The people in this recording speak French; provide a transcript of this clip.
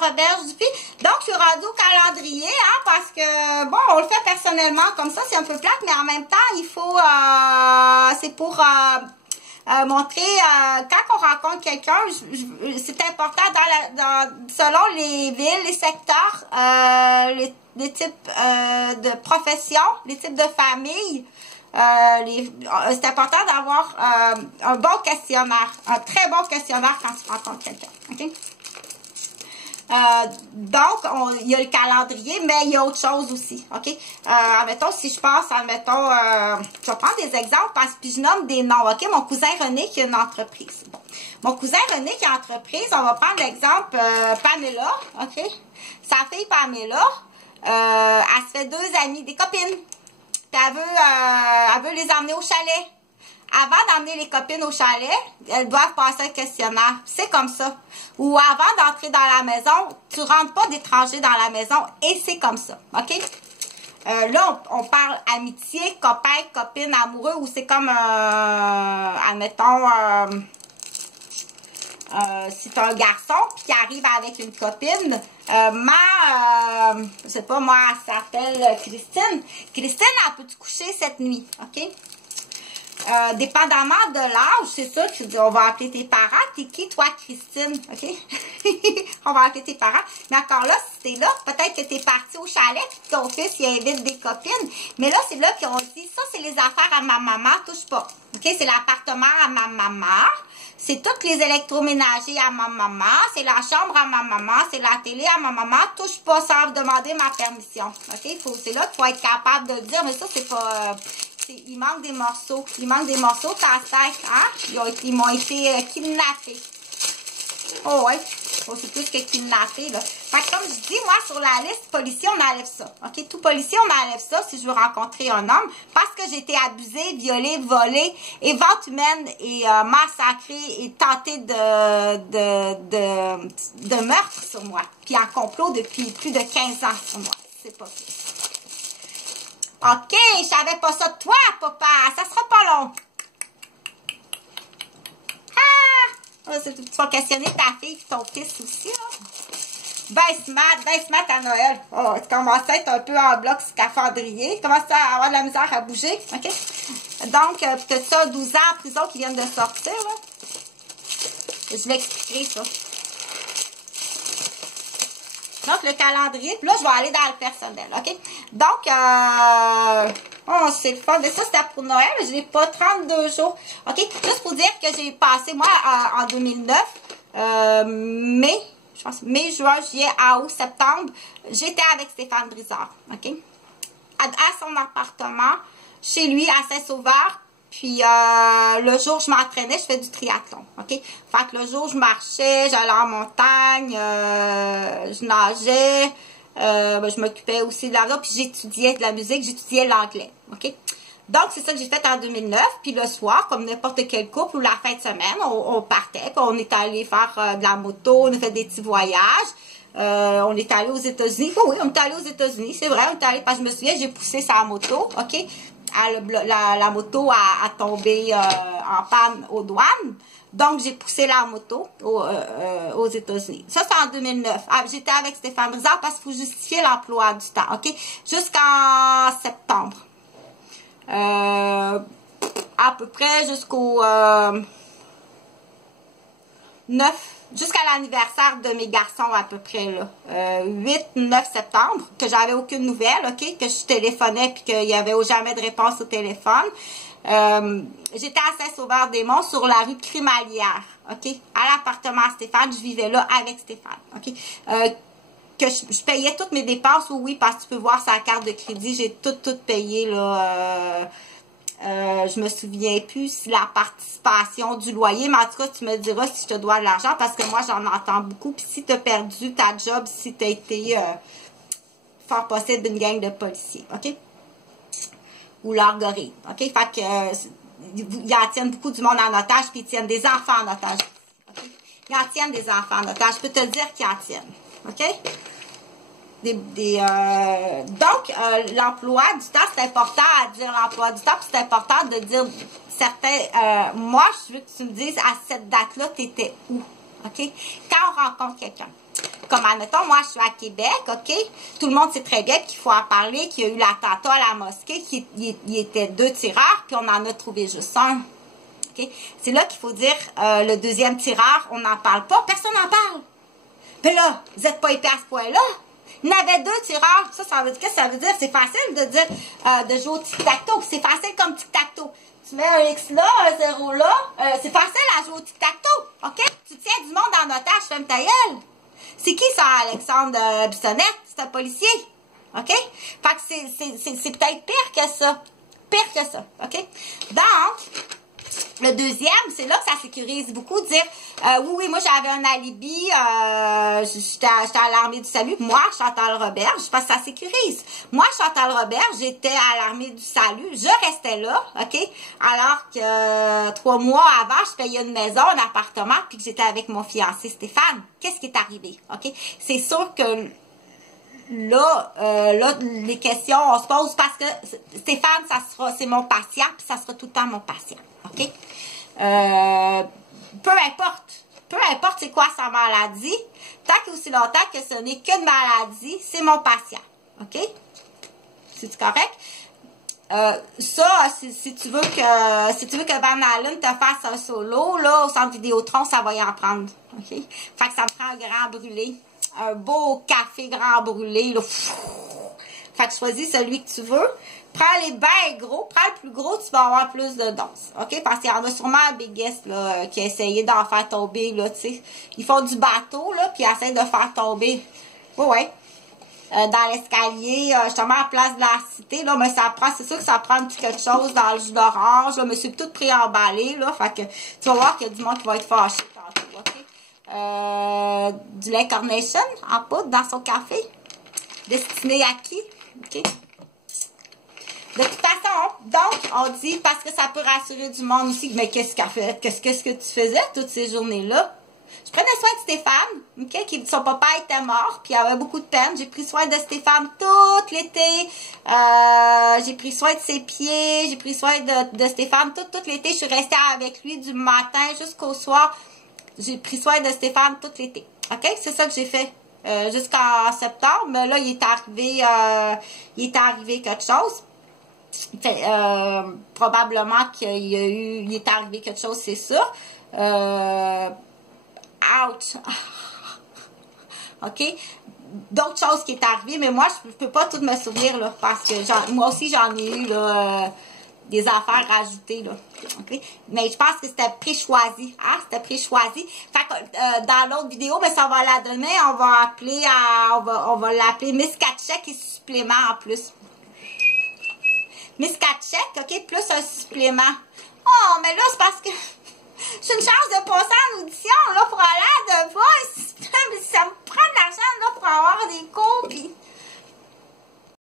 Roberge Dupuis. Donc, je suis rendue au calendrier, hein, parce que, bon, on le fait personnellement comme ça, c'est un peu plate, mais en même temps, il faut, c'est pour montrer, quand on rencontre quelqu'un, c'est important selon les villes, les secteurs, les types de professions, les types de familles. C'est important d'avoir un bon questionnaire, un très bon questionnaire quand tu rencontres quelqu'un. OK? Donc, il y a le calendrier, mais il y a autre chose aussi, OK? Admettons, si je passe, admettons, je vais prendre des exemples, puis je nomme des noms, OK? Mon cousin René qui a une entreprise. Bon. Mon cousin René qui a une entreprise, on va prendre l'exemple Pamela, OK? Sa fille Pamela, elle se fait 2 amies, des copines. Puis elle veut les emmener au chalet. Avant d'emmener les copines au chalet, elles doivent passer un questionnaire. C'est comme ça. Ou avant d'entrer dans la maison, tu rentres pas d'étrangers dans la maison et c'est comme ça. OK? Là, on parle amitié, copain, copine, amoureux, ou c'est comme, admettons, si tu as un garçon qui arrive avec une copine, je sais pas, moi, elle s'appelle Christine. Christine, elle peut te coucher cette nuit, OK? Dépendamment de l'âge, c'est ça, on va appeler tes parents. T'es qui, toi, Christine? OK? On va appeler tes parents. Mais encore là, si t'es là, peut-être que t'es parti au chalet puis ton fils, il invite des copines. Mais là, c'est là qu'on dit, ça, c'est les affaires à ma maman, touche pas. OK? C'est l'appartement à ma maman. C'est tous les électroménagers à ma maman. C'est la chambre à ma maman. C'est la télé à ma maman. Touche pas sans demander ma permission. OK? C'est là qu'il faut être capable de dire, mais ça, c'est pas... il manque des morceaux. Il manque des morceaux de ta tête, hein? Ils m'ont été kidnappés. Oh, ouais. Oh, c'est plus que kidnappés, là. Fait que comme je dis, moi, sur la liste policier, on enlève ça. OK? Tout policier, on enlève ça si je veux rencontrer un homme. Parce que j'ai été abusée, violée, volée, et vente humaine, et massacrée, et tentée de meurtre sur moi. Puis en complot depuis plus de 15 ans sur moi. C'est pas ça. OK, je savais pas ça de toi, papa. Ça sera pas long. Ah! Tu vas questionner ta fille et ton fils aussi, là. Baisse mat à Noël. Oh, tu commences à être un peu en bloc scaphandrier. Tu commences à avoir de la misère à bouger. OK? Donc, peut-être ça, 12 ans en prison qui viennent de sortir, là. Je l'expliquerai, ça. Donc, le calendrier, puis là, je vais aller dans le personnel, OK? Donc, oh, c'est le fun. Mais ça, c'était pour Noël, je n'ai pas 32 jours. OK? Juste pour dire que j'ai passé, moi, en 2009, je pense, mai, juin, juillet, août, septembre, j'étais avec Stéphane Brizard, OK? À son appartement, chez lui, à Saint-Sauveur. Puis, le jour où je m'entraînais, je fais du triathlon, OK? Fait que le jour où je marchais, j'allais en montagne, je nageais, je m'occupais aussi de la puis j'étudiais de la musique, j'étudiais l'anglais, OK? Donc, c'est ça que j'ai fait en 2009. Puis le soir, comme n'importe quel couple, ou la fin de semaine, on partait, puis on est allé faire de la moto, on a fait des petits voyages. On est allé aux États-Unis. Oh, oui, on est allé aux États-Unis, c'est vrai, on est allé, parce que je me souviens, j'ai poussé sa moto, OK? La moto a tombé en panne aux douanes. Donc, j'ai poussé la moto aux États-Unis. Ça, c'est en 2009. J'étais avec Stéphane Brizard parce qu'il faut justifier l'emploi du temps, OK? Jusqu'en septembre. À peu près jusqu'au 9, jusqu'à l'anniversaire de mes garçons à peu près, là. 8-9 septembre, que j'avais aucune nouvelle, OK? Que je téléphonais puis qu'il n'y avait jamais de réponse au téléphone. J'étais à Saint-Sauveur-des-Monts sur la rue Crémaillère, OK? À l'appartement Stéphane, je vivais là avec Stéphane, OK? Que je payais toutes mes dépenses, oui, parce que tu peux voir sa carte de crédit, j'ai tout payé, là. Je me souviens plus si la participation du loyer, mais en tout cas, tu me diras si je te dois de l'argent, parce que moi, j'en entends beaucoup. Puis si tu as perdu ta job, si tu as été fort possible d'une gang de policiers, OK? Ou l'algorithme, OK? Fait que ils en tiennent beaucoup du monde en otage, puis ils tiennent des enfants en otage. Okay? Ils en tiennent des enfants en otage. Je peux te dire qu'ils en tiennent, OK? Donc, l'emploi du temps, c'est important à dire l'emploi du temps, puis c'est important de dire certains... moi, je veux que tu me dises à cette date-là, tu étais où? OK? Quand on rencontre quelqu'un. Comme, admettons, moi, je suis à Québec, OK? Tout le monde sait très bien qu'il faut en parler, qu'il y a eu l'attentat à la mosquée, qu'il était 2 tireurs, puis on en a trouvé juste un. OK? C'est là qu'il faut dire, le deuxième tireur, on n'en parle pas, personne n'en parle. Mais là, vous n'êtes pas épais à ce point-là. Il y en avait 2 tireurs. Ça veut dire, qu'est-ce que ça veut dire? C'est facile de dire, de jouer au tic-tac-toe. C'est facile comme tic-tac-toe. Tu mets un X là, un 0 là. C'est facile à jouer au tic-tac-toe. OK? Tu tiens du monde en otage, ferme ta gueule. C'est qui ça, Alexandre Bissonnette? C'est un policier. OK? Fait que c'est peut-être pire que ça. Pire que ça. OK? Donc, le deuxième, c'est là que ça sécurise beaucoup, dire oui, moi j'avais un alibi, j'étais à l'armée du salut, moi, Chantal Roberge, parce que ça sécurise. Moi, Chantal Roberge, j'étais à l'armée du salut, je restais là, OK? Alors que 3 mois avant, je payais une maison, un appartement, puis que j'étais avec mon fiancé Stéphane. Qu'est-ce qui est arrivé? OK? C'est sûr que là, les questions, on se pose parce que Stéphane, c'est mon patient, puis ça sera tout le temps mon patient. OK? Peu importe c'est quoi sa maladie, tant qu'aussi longtemps que ce n'est qu'une maladie, c'est mon patient. OK? C'est correct? Si tu veux que Van Halen te fasse un solo, là, au centre Vidéotron, ça va y en prendre. OK? Fait que ça me prend un grand brûlé. Un beau café grand brûlé, là. Fait que choisis celui que tu veux. Prends les bains gros. Prends le plus gros, tu vas avoir plus de doses. OK? Parce qu'il y en a sûrement un biggest, là, qui a essayé d'en faire tomber, là, tu sais. Ils font du bateau, là, puis ils essaient de faire tomber. Ouais. Dans l'escalier, justement, à place de la cité, là, mais ça prend, c'est sûr que ça prend un petit quelque chose dans le jus d'orange, là, mais c'est tout préemballé, là. Fait que tu vas voir qu'il y a du monde qui va être fâché tantôt, OK? Du lait Carnation en poudre dans son café. Destiné à qui? OK? De toute façon, donc, on dit, parce que ça peut rassurer du monde aussi, mais qu'est-ce qu'elle fait? Qu'est-ce que tu faisais toutes ces journées-là? Je prenais soin de Stéphane, OK? Son papa était mort, puis il avait beaucoup de peine. J'ai pris soin de Stéphane tout l'été. J'ai pris soin de ses pieds. J'ai pris soin de Stéphane tout l'été. Je suis restée avec lui du matin jusqu'au soir. J'ai pris soin de Stéphane tout l'été. OK? C'est ça que j'ai fait jusqu'en septembre. Mais là, il est arrivé quelque chose. Probablement il est arrivé quelque chose, c'est ça. Ouch! OK? D'autres choses qui est arrivé, mais moi, je peux pas tout me souvenir, là, parce que moi aussi, j'en ai eu, là, des affaires rajoutées, là. OK? Mais je pense que c'était pré-choisi. Ah, c'était pré-choisi. Fait que, dans l'autre vidéo, mais ça va la donner, on va l'appeler Miss Katchek et supplément en plus. Miss Katchek, OK? Plus un supplément. Oh,